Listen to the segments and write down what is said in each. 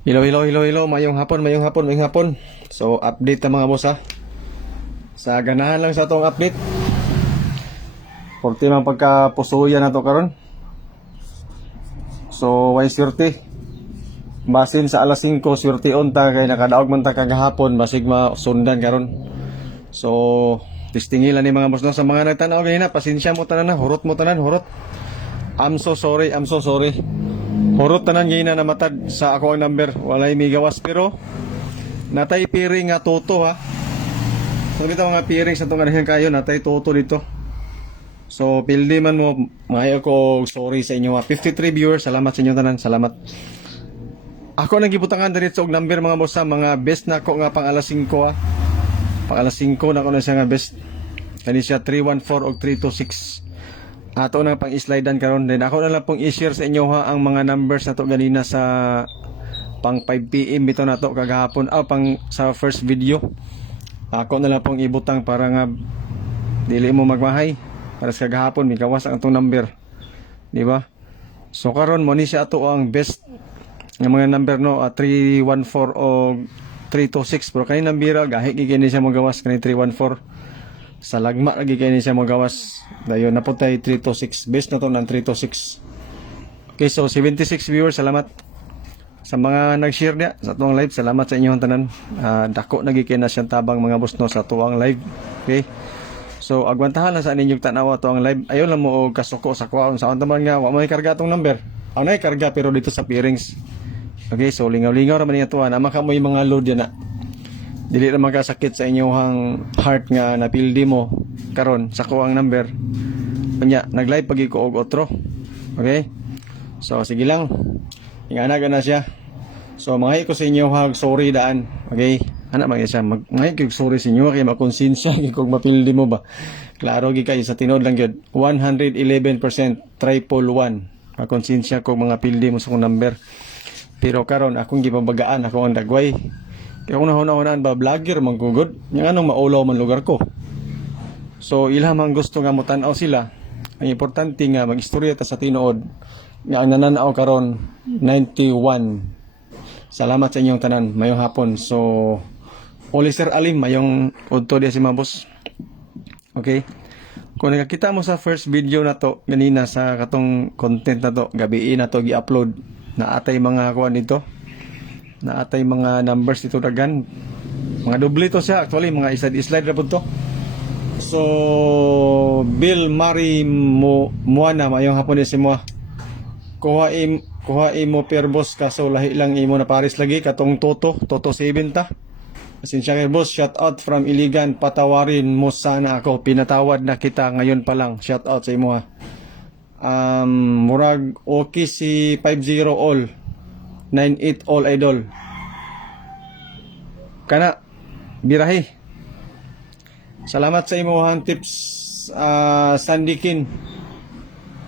Hello, hello, hello, hello. Mayong hapon, mayong hapon, mayong hapon. So, update na mga boss ha. Sa ganahan lang sa atong update. Porti mang pagkapusuyan na to karon. So, way swerte. Basin sa alas 5, swerte unta kay nakadaog man ta kagahapon basig masundan karon. So, tistingilan ni mga boss no sa mga nagtanaw ganina, pasensya mo tanan na, hurot mo tanan, hurot. I'm so sorry, I'm so sorry. Hurot tanan gina na matad sa ako ang number. Walay migawas pero natay piring nga toto ha. So dito mga piring sa itong anahan kayo, natay toto dito. So pildi man mo, maayo ko sorry sa inyo ha. 53 viewers, salamat sa inyo tanan, salamat. Ako nang gibutangan diri sa og number mga boss ha, mga best na ko nga pang alas 5 ha. Pang alas 5 na ko na siya nga best. Kani siya 314 og 326. Ato na pang islidean karon din. Ako na lang pong i-share sa inyo ha ang mga numbers na to ganina sa pang 5 PM ito na to kagahapon pang sa first video. Ako na lang pong ibutang para nga dili mo magmahay para sa kagahapon may kawas ang itong number, di ba? So karon mo ni siya ato ang best nga mga number no, 314 o 326 pero kani nambira gahi gigini siya magawas kani 314 sa lagma lagi gigini siya magawas dayon naputay 326 best na to ng 326. Okay, so 76 viewers, salamat sa mga nag-share niya sa tuwang live. Salamat sa inyong tanan. Dako nagiging na siyang tabang mga boss no sa tuwang live. Okay, so agwantahan lang sa ninyong tanawa tuwang live. Ayaw lang mo og kasuko sa kuwaon sa taman nga wa may karga tong number. Aw nay karga pero dito sa pairings. Okay, so lingaw-lingaw ra man niya tuwa na makamoy mga load yan na. Dili ra magkasakit sa inyong heart nga napildi mo karon sa kuwang number. Unya nag-live pagi ko og otro. Okay, so sige lang. Ingana na siya. So mga ko sa inyo hag sorry daan. Okay? Ana mga siya mga ko sorry sa inyo kay makonsensya kung mapildi mo ba. Klaro gi kay sa tinod lang gyud. 111% triple 1. Makonsensya ko mga pildi mo sa kong number. Pero karon akong gipabagaan ako ang dagway. Kaya kung nahuna-hunaan ba vlogger man gugod. Yang anong maulaw man lugar ko. So ilha man gusto nga mo tan-aw sila. Ang importante nga magistorya ta sa tinuod. Nga ang nananaw karon 91. Salamat sa inyong tanan. Mayong hapon. So Oli Sir Alim mayong udto di si Mabos. Okay? Kung nakakita mo sa first video na to ganina sa katong content na to, gabi na to gi-upload na atay mga kuan dito. Na atay mga numbers dito dagan. Mga doble to siya actually, mga slide ra pud to. So Bill Mari Muana mayong hapon di si Mua. Kuha imo per boss kaso lahi lang imo na pares lagi katong Toto 7 ta. Pasensya kay boss, shout out from Iligan, patawarin mo sana ako, pinatawad na kita ngayon pa lang. Shout out sa imo ha. Murag okay si 50 all 98 all idol. Kana birahi. Salamat sa imo han tips Sandikin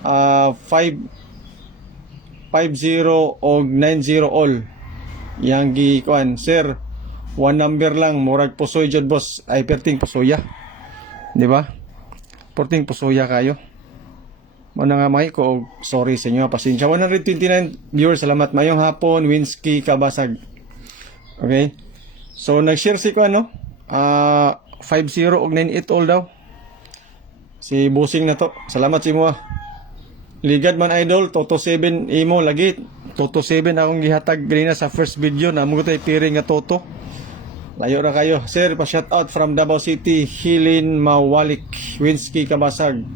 50 o 90 all yang gi kuan sir one number lang murag pusoy jud boss ay perting pusoya di ba perting pusoya kayo mo na nga may ko sorry sa inyo pasensya 129 viewers salamat mayong hapon Winsky Kabasag. Okay, so nag-share si ko ano 50 og 98 all daw si Busing na to, salamat si mo Ligad man idol, Toto 7 imo lagi. Toto 7 akong gihatag ganina sa first video na mo tay piring nga Toto. Layo ra kayo. Sir, pa shout out from Davao City, Hilin Mawalik, Winsky Kabasag.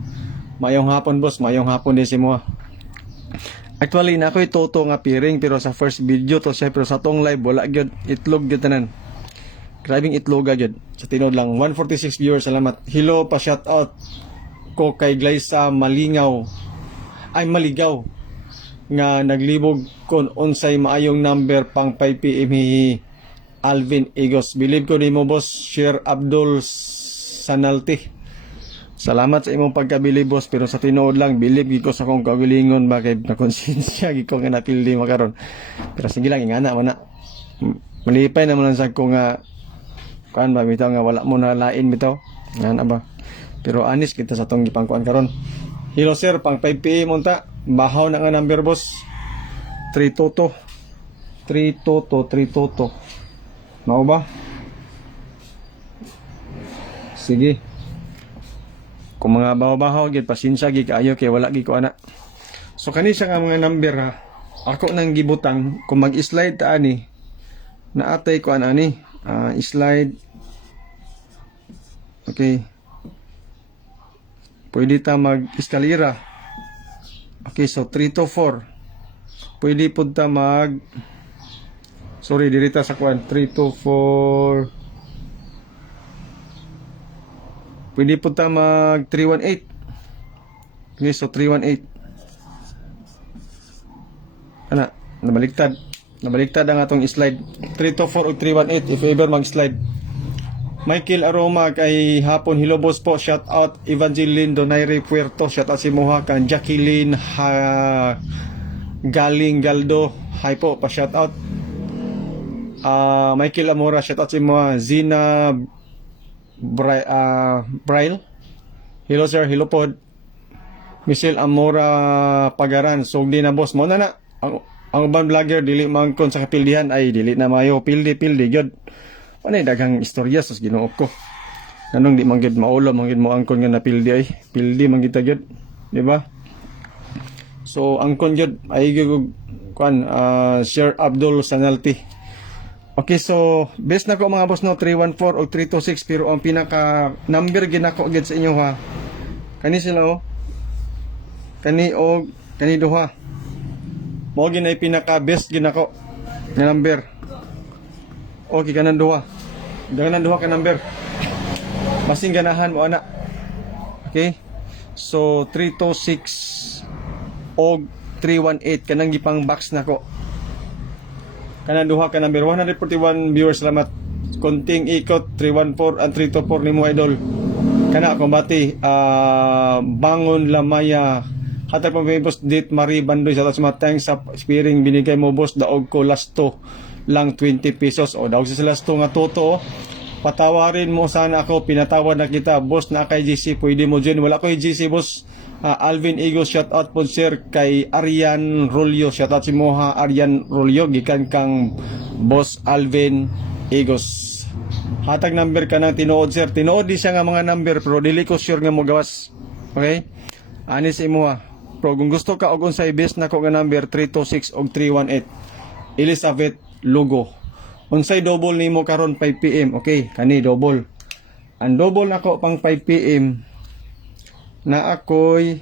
Mayong hapon boss, mayong hapon din si mo. Actually na ako'y Toto nga piring pero sa first video to siya pero sa tong live wala gyud itlog gyud tanan. Grabing itlog gyud. Sa tinod lang 146 viewers, salamat. Hello, pa shout out ko kay Glyza Maligaw nga naglibog kon unsay maayong number pang 5 PM Alvin Igos. Believe ko nimo boss Sir Abdul Sanalti. Salamat sa imong pagkabili boss pero sa tinuod lang believe ko sa akong kawilingon ba kay nakonsensya giko nga napildi makaron. Pero sige lang ingana mo na. Malipay naman sa ko nga kuan ba bitaw nga wala mo na lain bitaw. Ngana ba. Pero anis kita sa tong gipangkuan karon. Hello sir, pang 5 PM unta. Bahaw na nga number boss. 3 Toto. 3 toto. Mao ba? Sige. Kung mga baho-baho gid pasensya gid kaayo kay wala gid ko ana. So kani siya nga mga number ha. Ako nang gibutang kung mag-slide ta ani na atay ko ani slide. Okay. Pwede ta mag-eskalera. Okay, so 3 to 4. Pwede pud ta sorry, dirita sa kuan 3 to 4. Pwede po ta mag 318. Okay, so 318. Ana, nabaliktad ang atong slide. 3 to 4 o 318 if ever mag-slide. Michael Aroma kay hapon, hello boss po, shout out Evangeline Donaire Puerto, shout out si Moha kan Jacqueline Galing Galdo, hi po, pa shout out. Michael Amora, shout out si Moha. Zina Braille, hello sir, hello pod. Michelle Amora Pagaran, sugdi na boss mo na ang ubang vlogger dili mangkon sa kapildihan ay dili na mayo pildi gyud. Panay daghang istorya sus Ginoo ko. Nanong di man gyud maulo man gyud mo angkon nga napildi ay pildi man kita gyud, di ba? So angkon gyud ay gyud kuan Sir Abdul Sanalti. Okay, so best na ko mga boss no 314 o 326 pero ang pinaka number ginako gid sa inyo ha. Kani sila kani duha. Mao ginay pinaka best ginako nga number. Okay, kanan duha. Kanan duha ka number. Masing ganahan mo ana. Okay? So 326 o 318 kanang gipang box nako. Kanan duha ka number. 141 viewers, salamat. Konting ikot 314 and 324 nimo idol. Kana ako bati Bangon Lamaya. Hatag pa may boss Dit Marie Bandoy sa mga thanks sa spearing binigay mo boss, daog ko lasto lang 20 pesos o daog sa lasto nga toto. Patawarin mo sana ako, pinatawad na kita boss, na kay GC pwede mo dyan, wala ko yung GC boss. Alvin Igos, shout out po sir kay Arian Rolio, shout out si Moha Arian Rolio, gikan kang boss Alvin Igos. Hatag number ka ng tinuod sir, tinuod di siya nga mga number pero dili ko sure nga mo gawas. Okay, ani si Moha pero kung gusto ka og unsay best nako nga number 326 og 318 Elizabeth Lugo. Unsay double nimo karon 5 PM. Okay, kani double. Ang double nako pang 5 PM na ako'y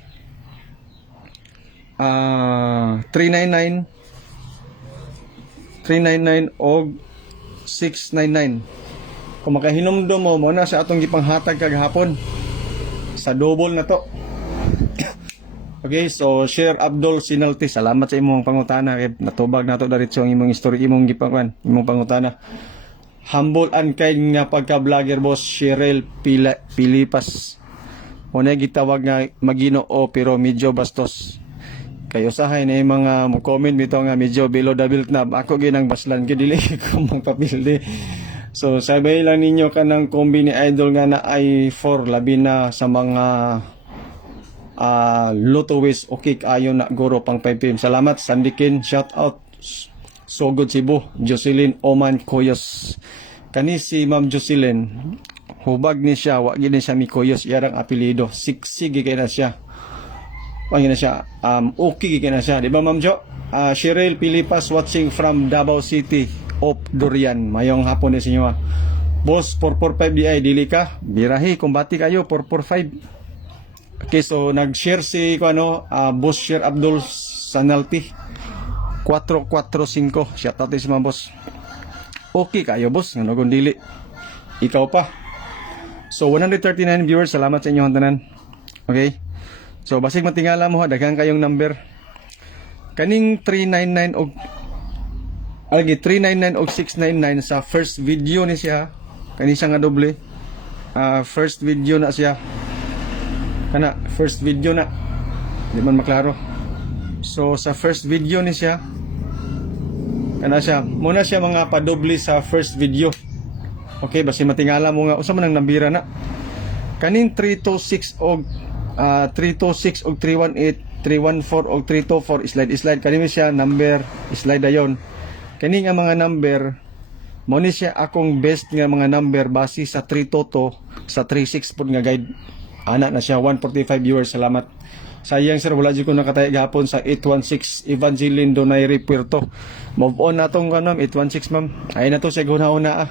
399 og 699. Kung makahinumdum mo na sa atong gipanghatag kagahapon sa double na to. Okay, so Sir Abdul Sinalti, salamat sa imong pangutana kay natubag nato diretso ang imong story, imong gipangwan, imong pangutana. Humble and kind nga pagka-vlogger boss Cheryl Pilipas. Una gitawag nga Maginoo pero medyo bastos. Kayo sahay na yung mga comment bitaw nga medyo below the belt na. Ako ginang baslan gid dili ko mong papildi. So sabay lang ninyo kanang kombi ni Idol nga na i4 labi na sa mga Lotowis okay ayo na guro pang 5 PM. Salamat Sandikin, shout out Sogod Cebu, Jocelyn Oman Koyos. Kani si Ma'am Jocelyn, hubag ni siya, wag ni siya mi Koyos, yarang apelyido. Siksig kay na siya. Wag na siya, okay kay na siya, di ba Ma'am Jo? Cheryl Pilipas watching from Davao City of Durian. Mayong hapon ni sinyo. Boss 445 DI dili ka, birahi kumbati kayo 445. Okay, so nag-share si Boss Sir Abdul Sanalti 445. Shout out si mga boss. Okay kayo boss, ngano kung dili ikaw pa. So 139 viewers, salamat sa inyo tanan. Okay, so basig matingala mo daghang kayong number. Kaning 399 og 399 og 699 sa first video ni siya. Kani siya nga doble. First video na siya. Kana first video na. Di man maklaro. So sa first video ni siya. Kana siya. Muna siya mga padoble sa first video. Okay, basi matingala mo nga usa man ang nambira na. Kaning 326 og 326 og 318, 314 og 324 slide kani siya number slide dayon. kani nga mga number mo ni siya akong best nga mga number base sa 3 toto sa 36 pud nga guide. Ana na siya 145 viewers. Salamat. Sayang sir, wala jud ko nakatay gahapon sa 816 Evangeline Donaire Puerto. Move on na tong ma'am 816 ma'am. Ay na to siya guna-una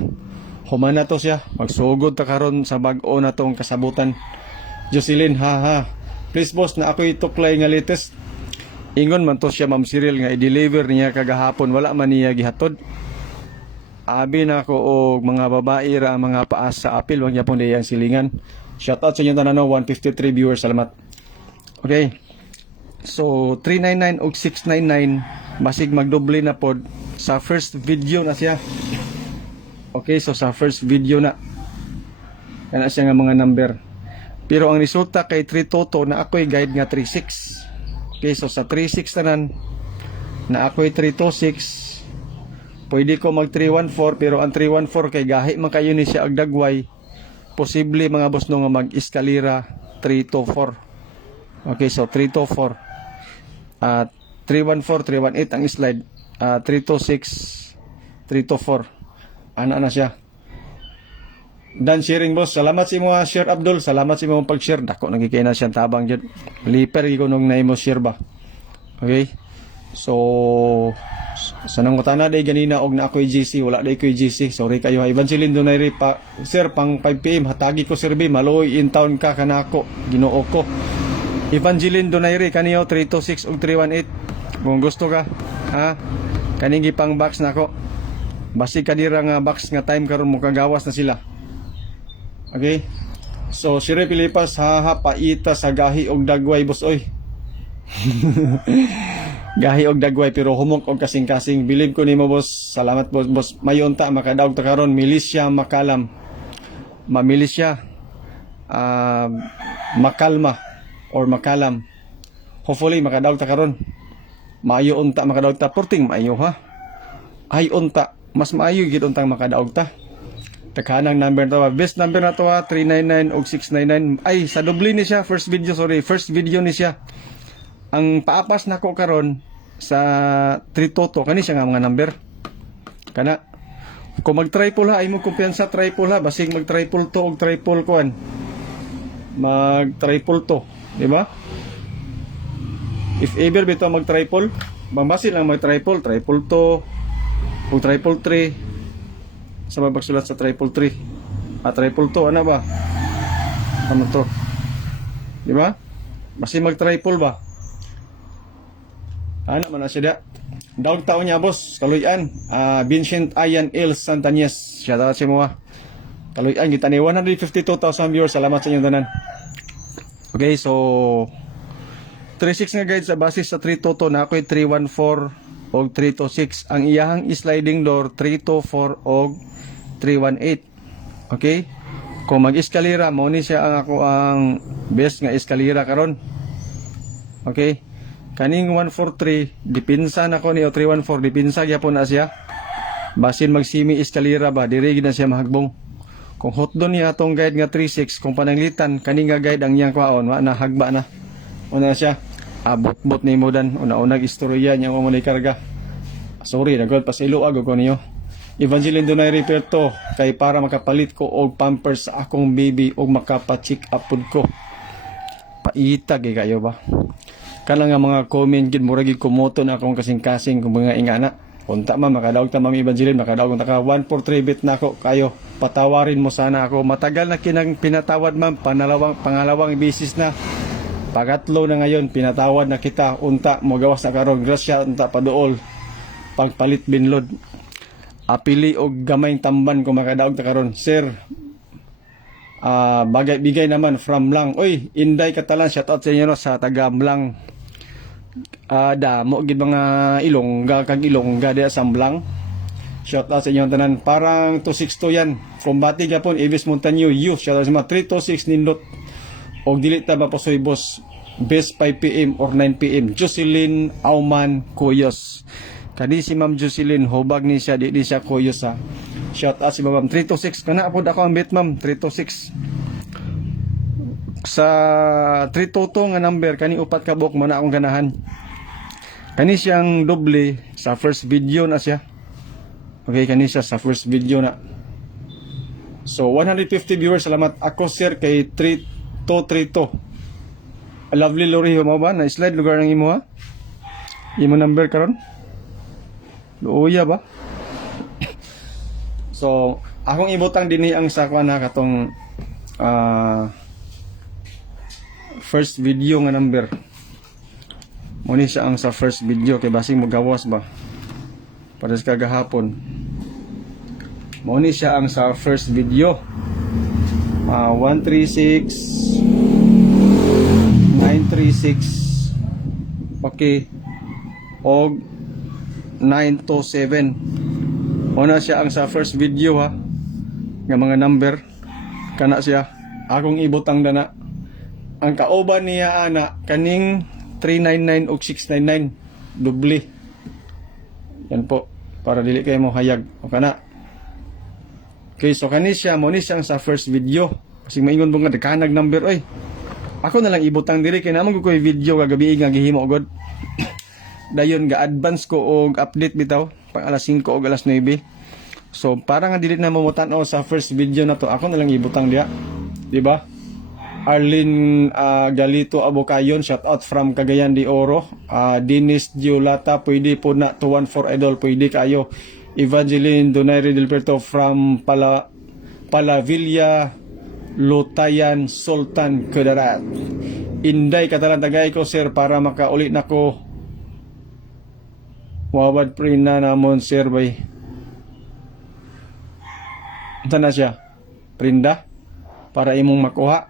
Human na to siya. Magsugod ta karon sa bag-o na tong kasabutan. Jocelyn, ha. Please boss na ako ituklay nga latest. Ingon man to siya ma'am Cyril nga i-deliver niya kagahapon, wala man niya gihatod. Abi na ko og mga babae ra mga paas sa apil, wag niya pong diyang silingan. Shout out sa inyo tanan 153 viewers. Salamat. Okay. So 399 ug 699 basig magdoble na pod sa first video na siya. Okay, so sa first video na kana siya nga mga number. Pero ang resulta kay 3 toto na ako'y guide nga 36. Okay, so sa 36 tanan na ako'y 326. Pwede ko mag 314 pero ang 314 kay gahi man kayo ni siya agdagway. Posible mga boss no nga mag-eskalera 324. Okay, so 324. 314, 318 ang slide. 326, 324. Ana na siya. Dan sharing boss. Salamat sa imo share Abdul. Salamat sa imo pag-share. Dako nagikay na siyang tabang jud. Liper gyud nung naimo share ba. Okay? So sanang utana day ganina og na ako'y GC, wala day ko'y GC. Sorry kayo. Evangeline Donaire pa. Sir, pang 5 PM hatagi ko sir B. Maloy in town ka kanako. Ginoo ko. Evangeline Donaire kaniyo 326 ug 318. Kung gusto ka, ha? Kaning gipang box nako. Basi kadira nga box nga time karon mo kagawas na sila. Okay? So Sire Pilipas paita sa gahi og dagway boss oy. Gahi og dagway pero humok og kasing-kasing. Believe ko nimo boss. Salamat boss. Boss mayonta makadaog ta karon milisya makalam. Mamilisya makalma or makalam. Hopefully makadaog ta karon. Maayo unta makadaog ta. Porting maayo ha. Ay unta mas maayo gid untang makadaog ta. Takanang number to. Best number na to 399 ug 699. Ay sa doble ni siya first video ni siya. Ang paapas nako karon sa 3 toto kani siya nga mga number. Kana kung mag-triple ha, ay mo kumpiyansa triple ha, basig mag-triple to og triple kuan. Mag-triple to, di ba? If ever bitaw mag-triple, bambasin lang mag-triple, triple to ug triple 3. Sa mabagsulat sa triple 3. Triple to ana ba? Ano to? Di ba? Basig mag-triple ba? Ano man na siya. Daog taon niya boss, Kaluyan. Vincent Ayan L. Santañez. Shout out sa mga Kaluyan. Kita ni 152,000 viewers. Salamat sa inyong tanan. Okay, so 36 nga guide sa basis sa 3 toto na ako'y 314 og 326. Ang iyahang sliding door 324 og 318. Okay? Kung mag-eskalera, mo ni siya ang ako ang best nga eskalera karon. Okay? Kaning 143 dipinsa na ko ni 314 dipinsa gyapon na siya. Basin magsimi eskalera ba diri gid na siya mahagbong. Kung hotdon niya atong guide nga 36 kung pananglitan kaning nga guide ang iyang kwaon wa na hagba na. Una siya abot-bot ni mo dan una-unag istorya niya mo ni karga. Sorry nagod pa sa iluag ko niyo. Evangeline Donaire Puerto kay para makapalit ko og pampers sa akong baby og makapa-check up pud ko. Paitag kayo ba? Kana nga mga comment gid mura gid kumoto na akong kasing-kasing kung mga ingana. Unta man makadaog ta Ma'am Evangeline, makadaog ta ka 143 bit na ako kayo. Patawarin mo sana ako. Matagal na kinang pinatawad ma'am, pangalawang bisis na. Pagatlo na ngayon pinatawad na kita. Unta mo gawas na karon. Grasya unta paduol. Pagpalit binlod. Apili og gamayng tamban kung makadaog ta karon. Sir, bagay bigay naman from lang. Oy, Inday Catalan, shout out sa inyo no, sa taga Mlang. Damo gid mga Ilongga kag Ilongga diya sa Mlang. Shout out sa inyo tanan. Parang 262 yan. From Bati Gapon, Eves Montaño, you. Shout out sa mga 326 nindot. Og dili ta ba pasoy boss. Best 5 PM or 9 PM. Jocelyn Auman Koyos. Kani si Ma'am Jocelyn hobag ni siya di siya Koyos ha. Shout out si Ma'am 326 kana apod ako ang bet Ma'am 326. Sa 3 toto nga number kani upat ka buok mo na akong ganahan. Kani siyang doble sa first video na siya. Okay, kani siya sa first video na. So 150 viewers, salamat ako sir kay 3232. Lovely Lori mo ba na slide lugar ng imo ha? Imo number karon? Luya ba? So akong ibutang dinhi ang sa na katong first video nga number. Muni siya ang sa first video kay basing mo gawas ba? Para sa kagahapon. Muni siya ang sa first video. 136 936 okay og 927. Una siya ang sa first video ha nga mga number kana siya akong ibutang dana ang kauban niya ana kaning 399 ug 699 dubli yan po para dili kay mo hayag o kana. Okay, so kani siya mo ni siyang sa first video kasi maingon mo nga kanag number oy. Ako na lang ibutang diri kay naman ko video kagabi nga gihimo god. Dayon ga advance ko og update bitaw pang alas 5 og alas 9. So para nga dili na mamutan-o sa first video na to, ako na lang ibutang diha. Di ba? Arlene Galito Abocayon, shout out from Cagayan de Oro. Dennis Diolata, pwede po na 214 idol, pwede kayo. Evangeline Donaire del Perto from Palavilla Lutayan Sultan Kudarat. Inday katalan tagay ko sir para makauli nako. Wawad pre na namon sir bay. Ito na siya. Prinda para imong makuha.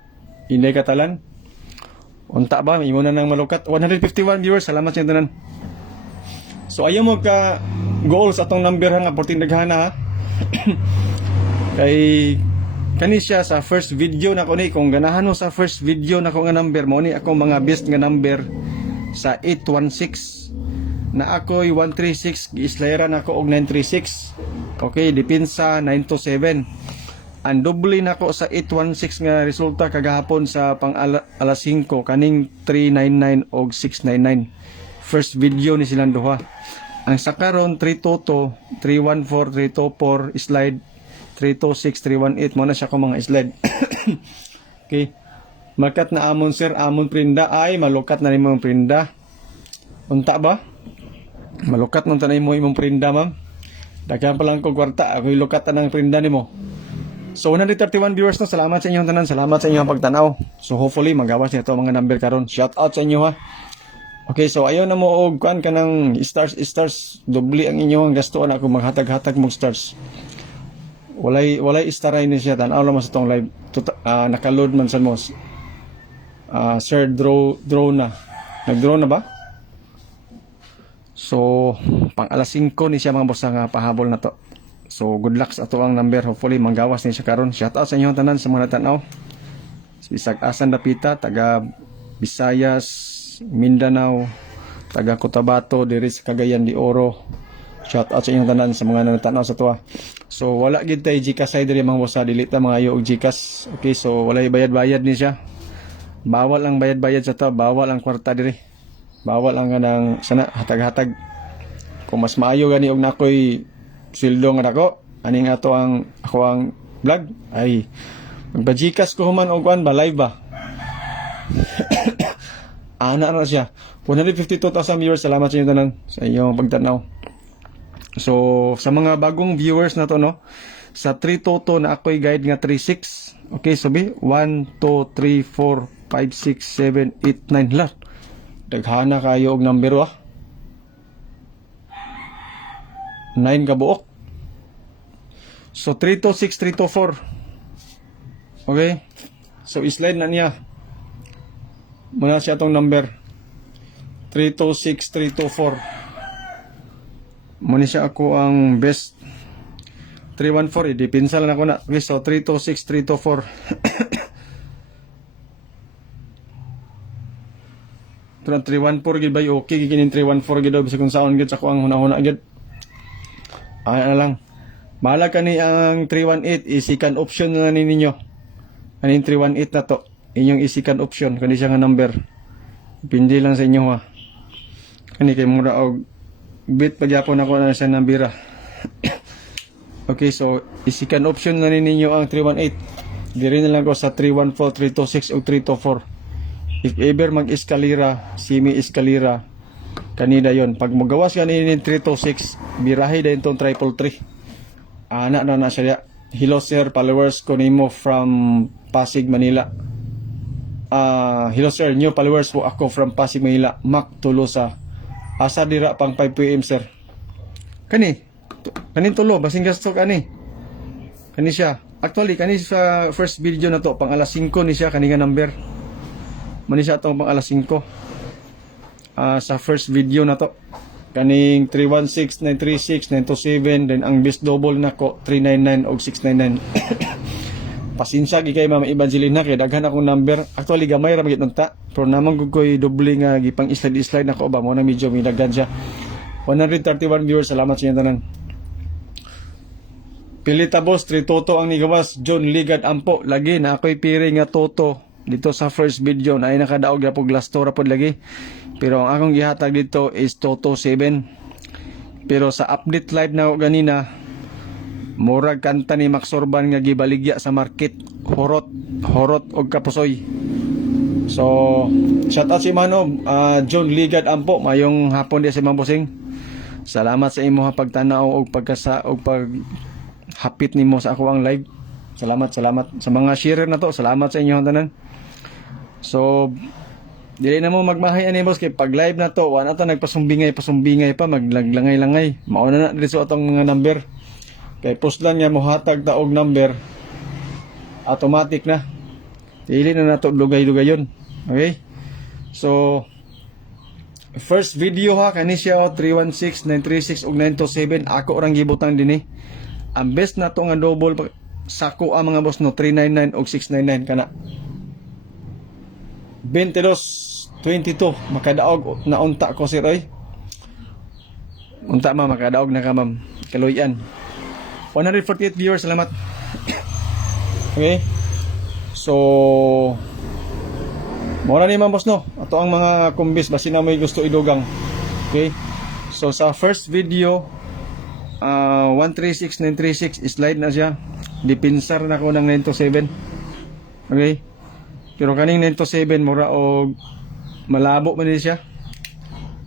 Inday katalan. Unta ba imo na nang malukat. 151 viewers, salamat sa tanan. So ayaw mo ka goals atong number nga porting daghana ha. Kay kani siya sa first video na ko ni kung ganahan mo sa first video na ko nga number mo ni ako mga best nga number sa 816 na ako'y 136 giislayaran ako og 936 okay depensa 927 ang doble nako sa 816 nga resulta kagahapon sa pang alas 5 kaning 399 og 699 first video ni silang duha ang sakaron 322 314 324 slide 326 318 mo na siya ko mga slide. Okay. Malukat na amon sir, amon prinda ay malukat na nimo prinda. Unta ba? Malukat nung tanay mo imong prinda ma'am. Daghan pa lang ko kwarta, ako ilukat ang prinda nimo. So 131 viewers na, salamat sa inyong tanan, salamat sa inyong pagtanaw. So hopefully magawas nito mga number karon. Shout out sa inyo ha. Okay, so ayaw na mo og kuan kanang stars dobli ang inyong gastuan ako maghatag-hatag mong stars. Walay istaray ni siya tan-aw lang sa tong live naka-load man sa mo sir draw na nag-draw na ba so pang alas 5 ni siya mga boss nga pahabol na to so good luck sa ato ang number hopefully manggawas ni siya karon shout out sa inyo tanan sa mga tan-aw bisag asan dapita taga Visayas Mindanao taga Cotabato diri sa Cagayan de Oro. Shout out sa inyong tanan sa mga nanatanaw sa tuwa. So wala gid tay GCash side diri mga boss, delete mga ayo og GCash. Okay, so wala bayad-bayad ni siya. Bawal ang bayad-bayad sa to, bawal ang kwarta diri. Bawal ang kanang sana hatag-hatag. Kung mas maayo gani og nakoy sweldo nga nako, aning ato ang ako ang vlog ay magpa-GCash ko human og kuan ba live ba. Ana na siya. 152,000 viewers, salamat sa inyo tanan sa inyong pagtanaw. So, sa mga bagong viewers na to, no, sa 322 na ako'y guide nga 36. Okay, sabi, 1, 2, 3, 4, 5, 6, 7, 8, 9, lahat. Daghana kayo og number, 9 kabuok. So, 326, 324. Okay, so, slide na niya. Muna siya itong number. 326, 324. Muna siya ako ang best 314 depensa lang ako na okay, so 326 324 314 gid bay okay ginin 314 gid bisag kung saon gid sa ko ang hunahuna gid ay na lang bahala kani ang 318 isikan option na ninyo kaning 318 na to inyong isikan option kani siya nga number pindi lang sa inyo ha kani kay mura og bit pagyapon ako na sa nambira Okay, so second option na ninyo ang 318. Diri na lang ko sa 314, 326 o 324. If ever mag-eskalira, semi-eskalira, kanina yon. Pag magawas ka nini 326, birahe dahil itong 333. Anak na siya. Hello sir, followers ko nimo from Pasig, Manila. Hello sir, new followers po ako from Pasig, Manila. Mac Tolosa. Asa dira pang 5 PM sir. Kanin tulo, basing gasto kani siya. Actually, kani sa first video na to, pang alas 5 ni siya, kani nga number. Mani siya to pang alas 5. Sa first video na to. Kaning 316, 936, 927, then ang best double na ko, 399 o 699. Pasensya gikay Mama Evangelina kay daghan akong number. Actually gamay ra magit nunta. Pero naman gud koy doble nga gipang slide nako ba mo na medyo may daghan siya. 131 viewers, salamat sa inyo tanan. Pilita boss, 3 toto ang nigawas. John Ligad Ampo, lagi na ako'y piri nga toto dito sa first video na ay nakadaog na po glastora po lagi. Pero ang akong gihatag dito is toto 7. Pero sa update live na ganina, murag kanta ni Max Orban nga gibaligya sa market, horot og kapusoy. So shout out si Mano, John Ligad Ampo, mayong hapon di si Mambosing. Salamat sa imo pagtanaw og pagkasa og pag hapit nimo sa ako ang live. Salamat sa mga sharer na to. Salamat sa inyo tanan. So dili na mo magmahay ani boss kay pag live na to, wala ta nagpasumbingay pa, maglaglangay-langay. Mauna na dito atong mga number. Kay post lang nga mo hatag ta og number, automatic na. Dili na nato lugay-lugayon. Okay? So first video ha, kani siya 316, 936 ug 927. Ako orang gibutang dinhi. Ang best na to nga double sako ang mga boss no, 399 ug 699 kana. 22 makadaog na unta ko sir oy. Unta makadaog na ka ma'am. Kaluyan. 148 viewers, salamat. Okay. So mura ni boss no. Ato ang mga kumbis basi na may gusto idugang. Okay. So sa first video 136, 936 slide na siya. Dipinsar na ko ng 927. Okay. Pero kaning 927 mura og malabo pa ni siya.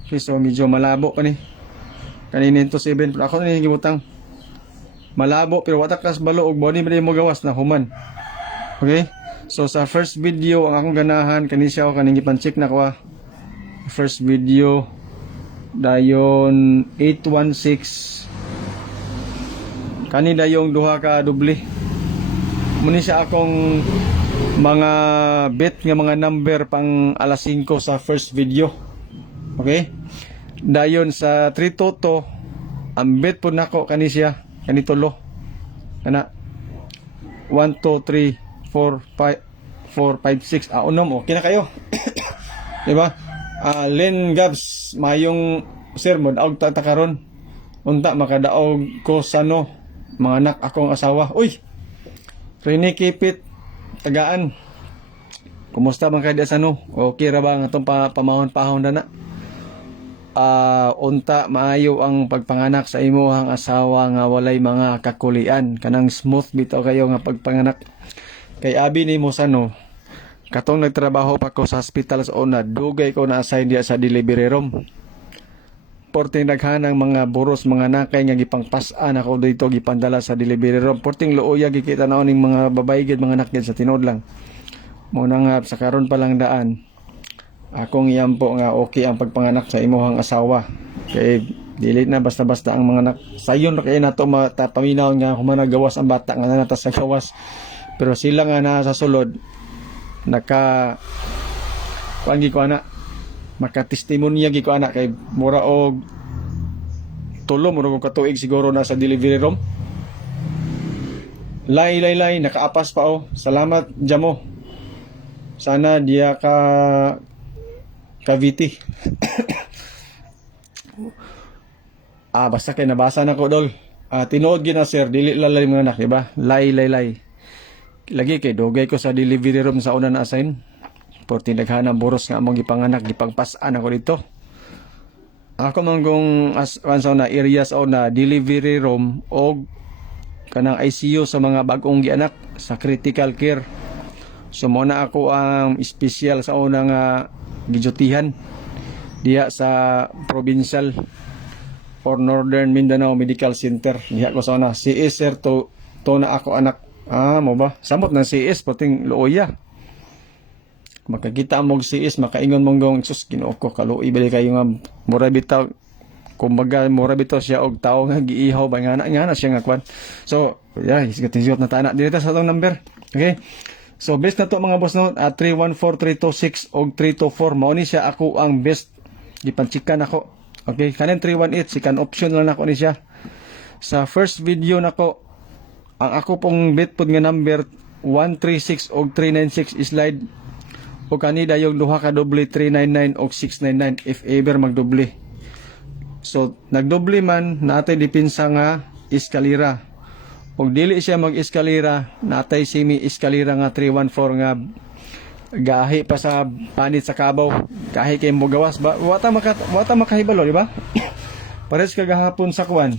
Okay, so medyo malabo pa ni. Kaning 927 pero ako na gibutang. Malabo pero watak kas balo og body man mo gawas na human. Okay? So sa first video ang akong ganahan kani siya kaning gipan-check na ko. First video dayon 816 kani dayong duha ka doble. Muni siya akong mga bet nga mga number pang alas 5 sa first video. Okay? Dayon sa 3 toto ang bet po nako kani siya kani tulo. Kana 1 2 3 4 5 4 5 6 unom okay na kayo. Di ba? Len Gabs mayong sir mo daog tatakaron. Unta makadaog ko sa no mga anak akong asawa. Uy. Rene Kipit tagaan. Kumusta man kay sa no? Okay ra ba ang atong pamahon-pahon na? Unta maayo ang pagpanganak sa imuhang asawa nga walay mga kakulian. Kanang smooth bitaw kayo nga pagpanganak. Kay abi ni mo sa no. Katong nagtrabaho pa ko sa hospital sa una, dugay ko na assign diya sa delivery room. Porting daghanang mga buros, mga nakay nga gipangpas-an ako dito gipandala sa delivery room. Porting luoya gikita na ning mga babae gid mga nakid sa tinod lang. Mo na nga sa karon pa lang daan. Akong iyampo nga okay ang pagpanganak sa imuhang asawa. Kay dili na basta-basta ang mga anak. Sayon ra kay nato matapaminaw nga humana gawas ang bata nga nata sa gawas. Pero sila nga na sa sulod naka pangi ko ana makatestimonya gi ko ana kay mura og tulo mura ko katuig siguro na sa delivery room. Lay nakaapas pa oh. Salamat jamo. Sana dia ka Cavite. Basta kay nabasa na ko dol. Tinuod gina sir dili lalay mga anak, di ba? Lay. Lagi kay dogay ko sa delivery room sa una na assign. Porti daghanang boros nga among gipanganak, gipangpas-an ako dito. Ako man kung sa na areas o na delivery room o kanang ICU sa mga bagong gianak sa critical care. So mo na ako ang special sa unang gijutihan diya sa provincial or Northern Mindanao Medical Center. Diya ko sa una CS sir to na ako anak. Mo ba? Samot ng CS puting looya. Makakita mo CS makaingon mong gong sus Ginoo ko kaluoy bali kayo nga mura bitaw. Kumbaga mura bitaw siya og tao nga giihaw ba nga na siya nga kwan. So yeah, isgat na tana dito sa tong number. Okay. So best na to mga boss no, 314326 og 324 mao ni siya ako ang best gipanchikan ako. Okay, kanin 318 second option lang ako ni siya. Sa first video nako ang ako pong bet pod nga number 136 og 396 slide o kanida yung duha ka doble 399 og 699 if ever magdoble. So nagdoble man natay dipinsa nga eskalera. Og dili siya mag-eskalera, natay semi eskalera nga 314 nga gahi pa sa panit sa kabaw. Gahi kay mo gawas ba? Wata makahibalo, di ba? Pares kagahapon sa kwan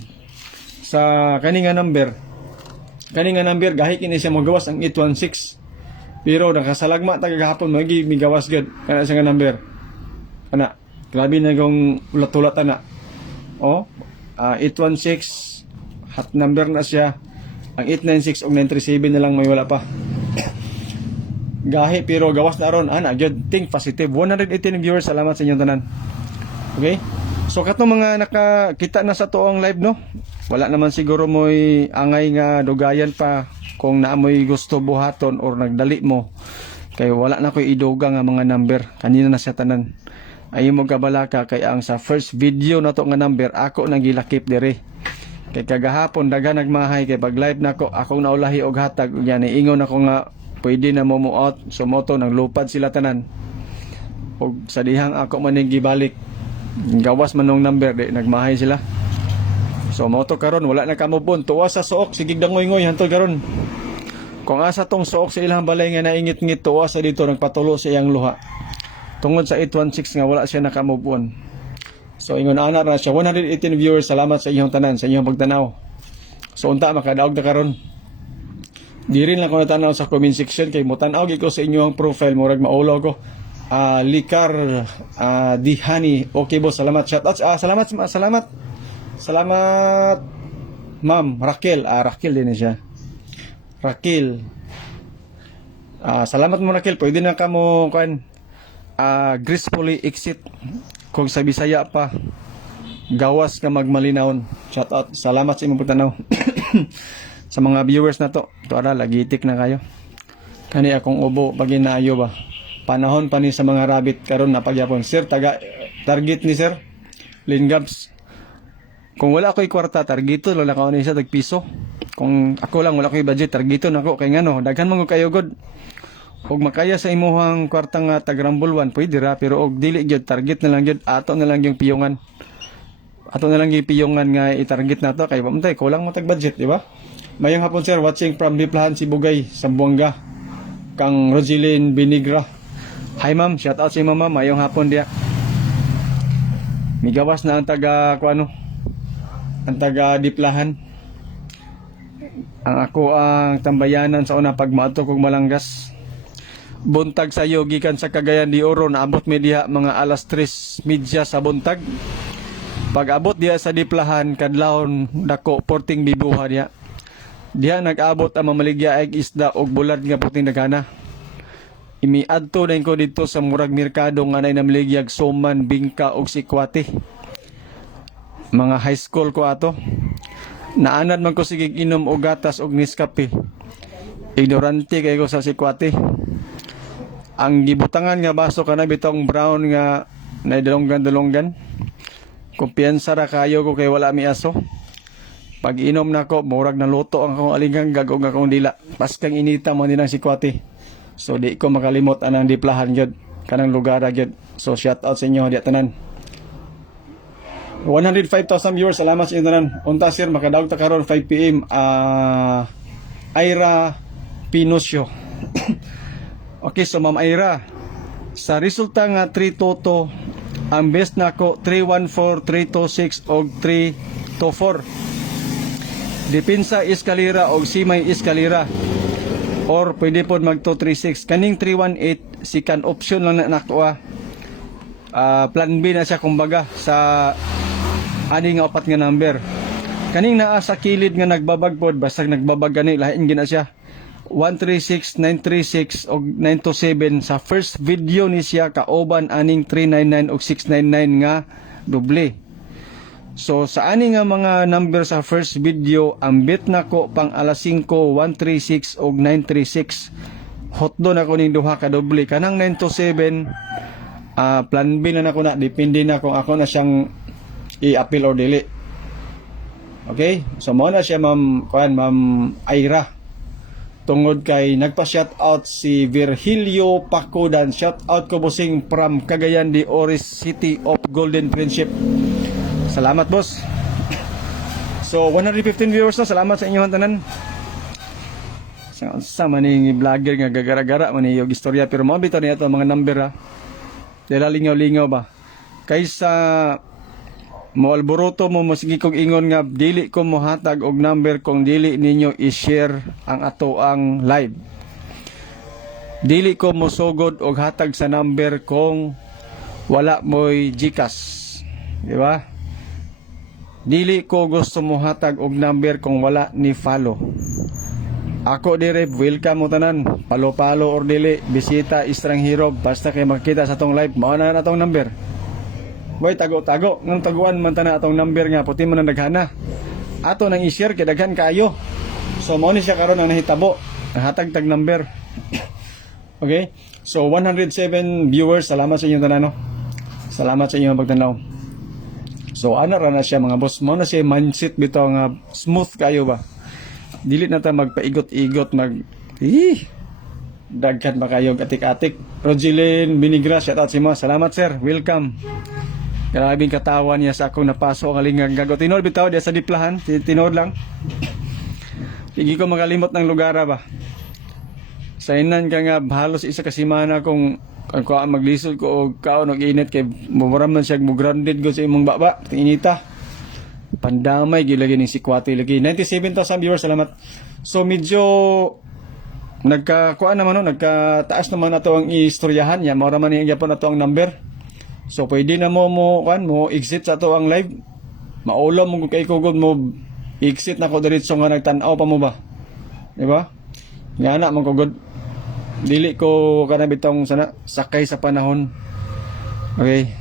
sa kani nga number. Kani nga number gahi kini siya mo gawas ang 816. Pero nakasalagma ta kagahapon magi migawas gud kana sa nga number. Ana, grabe na gong ulat-ulat ana. 816 hot number na siya. Ang 896 og 937 na lang may wala pa. Gahi pero gawas na ron ana gyud think positive. 118 viewers, salamat sa inyong tanan. Okay? So katong mga nakakita na sa tuong live no. Wala naman siguro mo'y angay nga dugayan pa kung naamoy gusto buhaton or nagdali mo. Kay wala na ko'y iduga nga mga number. Kanina na sa tanan. Ay mo kabalaka kay ang sa first video na to nga number ako nang gilakip dire. Kay kagahapon daga nagmahay kay pag live nako akong naulahi og hatag unya ni ingon ako nga pwede na mo out sumoto nang lupad sila tanan. Og sa dihang ako man ning gibalik gawas man nung number di nagmahay sila. So moto karon wala na kamubon tuwa sa suok sigig dangoy-ngoy hantod karon. Kung asa tong suok sa ilang balay nga naingit-ngit tuwa sa dito nagpatulo sa iyang luha. Tungod sa 816 nga wala siya nakamove on. So ingon ana ra siya 118 viewers, salamat sa inyong tanan sa inyong pagtanaw. So unta makadaog ta karon. Di rin lang ko natanaw sa comment section kay mutanaw gyud ko sa inyong profile murag maulo ko. Likar Dihani. Okay boss, salamat shout out. Salamat Ma'am Raquel. Raquel din siya. Raquel. Salamat mo Raquel, pwede na ka mo kan gracefully exit kung sa Bisaya pa gawas ka magmalinawon. Shout out, salamat sa imong pagtanaw. Sa mga viewers na to ara lagitik na kayo kani akong ubo pag inaayo ba panahon pa ni sa mga rabbit karon na pagyapon sir target ni sir Lingabs kung wala ko'y kwarta targeto wala ka ni sa tagpiso kung ako lang wala ko'y budget targeto nako kay ngano daghan man ko kayo god og makaya sa imuhang kwarta nga tagrambulwan pwede ra pero og dili gyud target na lang gyud ato na lang yung piyongan nga i-target nato kay pamtay kulang mo tag budget di ba. Mayong hapon sir, watching from Biplahan, Sibugay, Sambuanga, kang Rosilin Binigra. Hi ma'am, shout out si mama, mayong hapon dia. Migawas na ang taga Diplahan. Ang ako ang tambayanan sa una pag maato kog Malanggas. Buntag sa iyo gikan sa Cagayan de Oro naabot mi diha mga alas 3:30 sa buntag. Pag abot diha sa Diplahan kadlawon dako porting bibuha diha. Diha nag-abot ang mamaligya ay isda og bulad nga puting daghana. Imiadto din ko dito sa murag merkado nga nay namaligyag suman, bingka og sikwati. Mga high school ko ato. Naanad man ko sigig inom og gatas og Nescafe. Ignorante kay ko sa sikwati. Ang gibutangan nga baso kana bitong brown nga nay dalonggan. Kumpiyansa ra kayo ko kay wala mi aso. Pag inom nako murag naluto ang akong alinggang gagong akong dila. Paskang inita mo nilang sikwati. So di ko makalimot anang Diplahan gyud kanang lugar gyud. So shout out sa inyo diya tanan. 105,000 viewers, salamat sa inyo tanan. Unta sir makadaog ta karon 5 PM Ira Pinosyo. Okay, so Ma'am Ira, sa resulta nga 3 toto ang best nako 314, 326 og 324. Depensa Escalera o Simay Escalera. Or pwede po mag 236. Kaning 318 second option lang na nakuha. Plan B na siya kumbaga sa ani nga upat nga number. Kaning naa sa kilid nga nagbabag pod basta nagbabag gani lain gina siya. 136, 936 o 927 sa first video ni siya kaoban aning 399 o 699 nga doble. So sa ani nga mga number sa first video ang bet nako pang alas 5 136 o 936. Hotdo na ko ning duha ka doble kanang 927 plan B na nako na depende na kung ako na siyang i-appeal or dili. Okay? So mo na siya ma'am Ira. Tungod kay nagpa-shout out si Virgilio Pacodan. Shout out ko busing from Cagayan de Ores City of Golden Friendship. Salamat boss. So 115 viewers na. Salamat sa inyo tanan. Sa maning vlogger nga gagara-gara man yung istorya pero mo bitaw niya mga number ha. Dila lingaw-lingaw ba. Kaysa mo alboroto mo sige kog ingon nga dili ko mohatag og number kung dili ninyo i-share ang ato ang live. Dili ko mosugod og hatag sa number kung wala mo'y GCash. Di ba? Dili ko gusto mohatag og number kung wala ni follow. Ako dire welcome mo tanan. Palo-palo or dili bisita estranghero basta kay makita sa tong live mao na natong number. Boy, tago-tago. Nang taguan man na atong number nga, puti man ang naghana. Ato nang i-share, kay daghan kaayo. So, mo ni siya karon ang nahitabo. Hatag-tag number. Okay? So, 107 viewers. Salamat sa inyo tanano. Salamat sa inyo pagtanaw. So, ana ra na siya mga boss. Mo na siya mindset bitaw nga smooth kayo ba? Dili na ta magpaigot-igot, daghan ba kayo atik-atik. Rogelyn Binigra, shout out si mo. Salamat sir, welcome. Grabing katawan niya sa akong napaso ang alingang gago. Tinod bitaw diya sa diplahan, tinod lang. Hindi ko makalimot ng lugar ba. Sa inan ka nga halos isa ka semana kung maglisod ko o kaon og init kay mumuram man siya mo grounded go sa imong baba, inita. Pandamay gilagi ning sikwati lagi. 97,000 viewers, salamat. So medyo nagkakuan naman nagkataas naman ato ang istoryahan ya, mao ra man yung gyapon ato ang number. So pwede na mo exit sa ato ang live. Maulam mo kay kugod mo exit na ko diretso nga nagtan-aw pa mo ba. Di ba? Nga na man kugod. Dili ko kana bitong sana sakay sa panahon. Okay.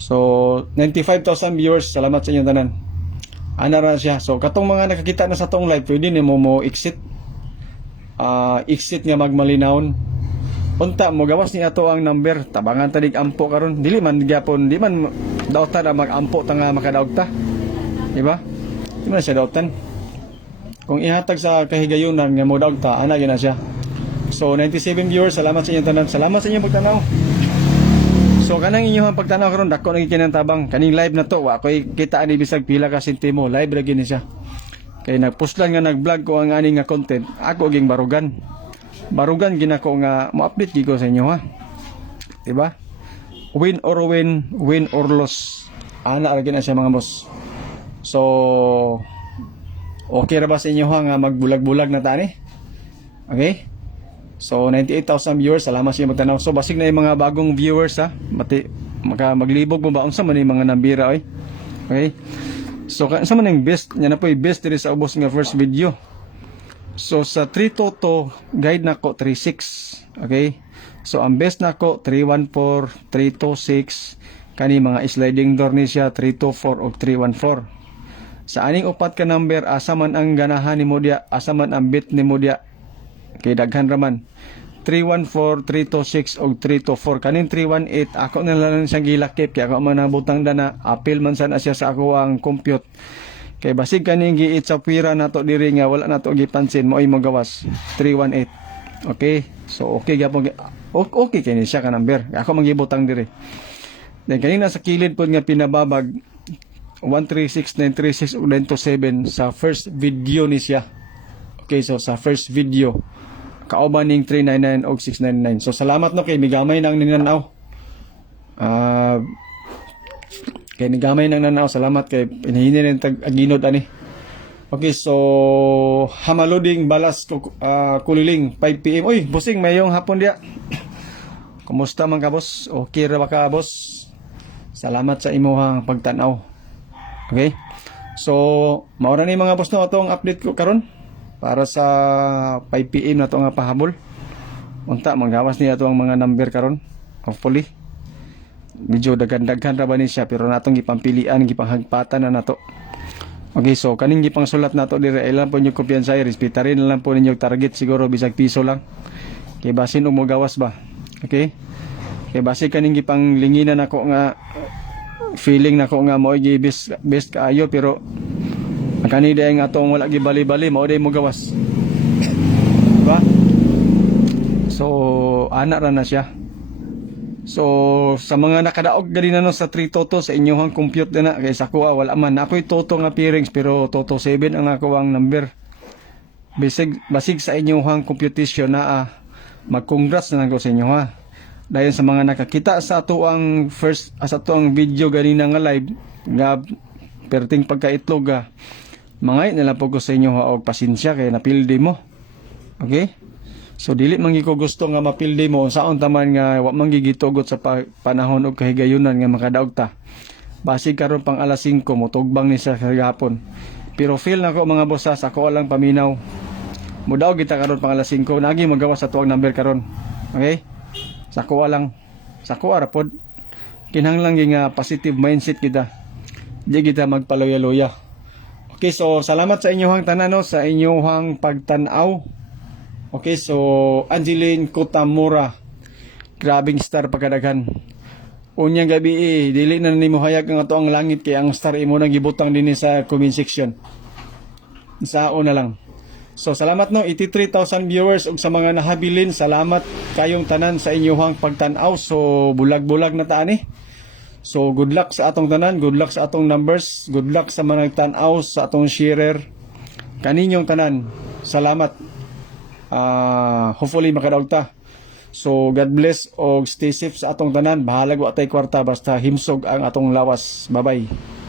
So 95,000 viewers, salamat sa inyo tanan. Ana ra siya. So katong mga nakakita na sa tong live, pwede nimo mo exit. Exit nga magmalinawon. Unta mo gawas ni ato ang number, tabangan tanig ampo karon. Dili man gyapon, di man dautan na magampo ta nga makadaog ta. Di ba? Di man siya dautan. Kung ihatag sa kahigayunan nga mo daog ta, ana gyud na siya. So 97 viewers, salamat sa inyo tanan. Salamat sa inyo pagtanaw. So kanang inyong pagtanaw karon dako nang kinantabang. Kaning live na to, wa koy kita ani bisag pila ka sentimo, live ra gyud ni siya. Kay nagpost lang nga nag-vlog ko ang ani nga content, ako ging barugan. Barugan ginako nga mo-update gigo sa inyo ha. Diba? Win or loss. Ana ra gina siya mga boss. So okay ra ba sa inyo ha nga magbulag-bulag na tani? Okay? So 98,000 viewers, salamat sa inyo magtanaw. So basig na yung mga bagong viewers ha. Maglibog mo ba unsa man yung mga nambira oy? Okay? So sa man yung best, nya na po yung best diri sa ubos nga first video. So sa 3 toto guide nako 36. Okay? So ang best nako 314, 326, kani mga sliding door ni siya 324 o 314. Sa aning upat ka number asa man ang ganahan ni mo dia, asa man ang bit ni mo dia. Kay daghan raman. 314, 326 o 324. Kanin 318 ako na lang siyang gilakip kaya ako man nabutang dana, appeal man sana siya sa ako ang compute. Kay basig kaning giit sa pira nato diri nga wala nato gipansin mo ay magawas 318. Okay? So okay gyapon okay kini siya ka number. Ako magibutang diri. Then kanina sa kilid pod nga pinababag 136, 936 o 927 sa first video ni siya. Okay, so sa first video kauban ning 399 o 699. So salamat no kay migamay nang ninanaw. Kay nigamay nang nanaw, salamat kay pinahini ning tag-aginod ani. Okay, so Hamaluding Balas Kuliling 5 PM. Uy, bossing, mayong hapon dia. Kumusta man ka, boss? Okay ra ba ka, boss? Salamat sa imuhang pagtanaw. Okay? So, maura ni mga boss no atong update ko karon para sa 5 PM na to nga pahabol. Unta manggawas ni ato ang mga number karon. Hopefully. Medyo daghan-daghan ra ba ni siya pero natong gipampilian, gipanghagpatan na nato. Okay, so kaning gipang sulat nato dire ilan po niyo kumpiyansa, respetarin na lang po ninyo target siguro bisag piso lang. Kay basin umugawas ba. Okay? Kay base kaning gipang linginan ako nga feeling nako nga mao gi best kaayo pero kani day nga atong wala gibali-bali mao day mo gawas. Diba? So ana ra na siya. So sa mga nakadaog gali na no sa 3 toto sa inyong compute na kay sa kuha wala man ako'y toto nga pairings pero toto 7 ang ako ang number. Basig sa inyong computation na mag-congrats na lang ko sa inyo ha. Dahil sa mga nakakita sa ato ang sa ato ang video ganina nga live nga perting pagkaitlog mangay na lang po ko sa inyo ha og pasensya kay napildi mo. Okay? So dili man ko gusto nga mapildi mo unsaon taman nga wa man gigitugot sa panahon og kahigayunan nga makadaog ta. Basig karon pang alas 5 mo tugbang ni sa gahapon. Pero feel nako mga boss sa ako lang paminaw. Mudaog kita karon pang alas 5 nagi magawas sa tuwang number karon. Okay? Sa ako lang sa ako ra pod kinahanglan nga positive mindset kita. Di kita magpaloya-loya. Okay, so salamat sa inyong tanan no sa inyong pagtan-aw. Okay, so Angeline Kotamura, grabing star pagkadaghan. Unyang gabi dili na nimo hayag ang ato ang langit kay ang star imo nang gibutang dinhi sa comment section. Sa una lang. So salamat no 83,000 viewers ug sa mga nahabilin salamat kayong tanan sa inyong pagtan-aw. So bulag-bulag na ta ani. So good luck sa atong tanan, good luck sa atong numbers, good luck sa mga nagtan-aw sa atong sharer. Kaninyong tanan. Salamat. Hopefully makadaog ta. So God bless og stay safe sa atong tanan. Bahalag wa tay kwarta basta himsog ang atong lawas. Bye bye.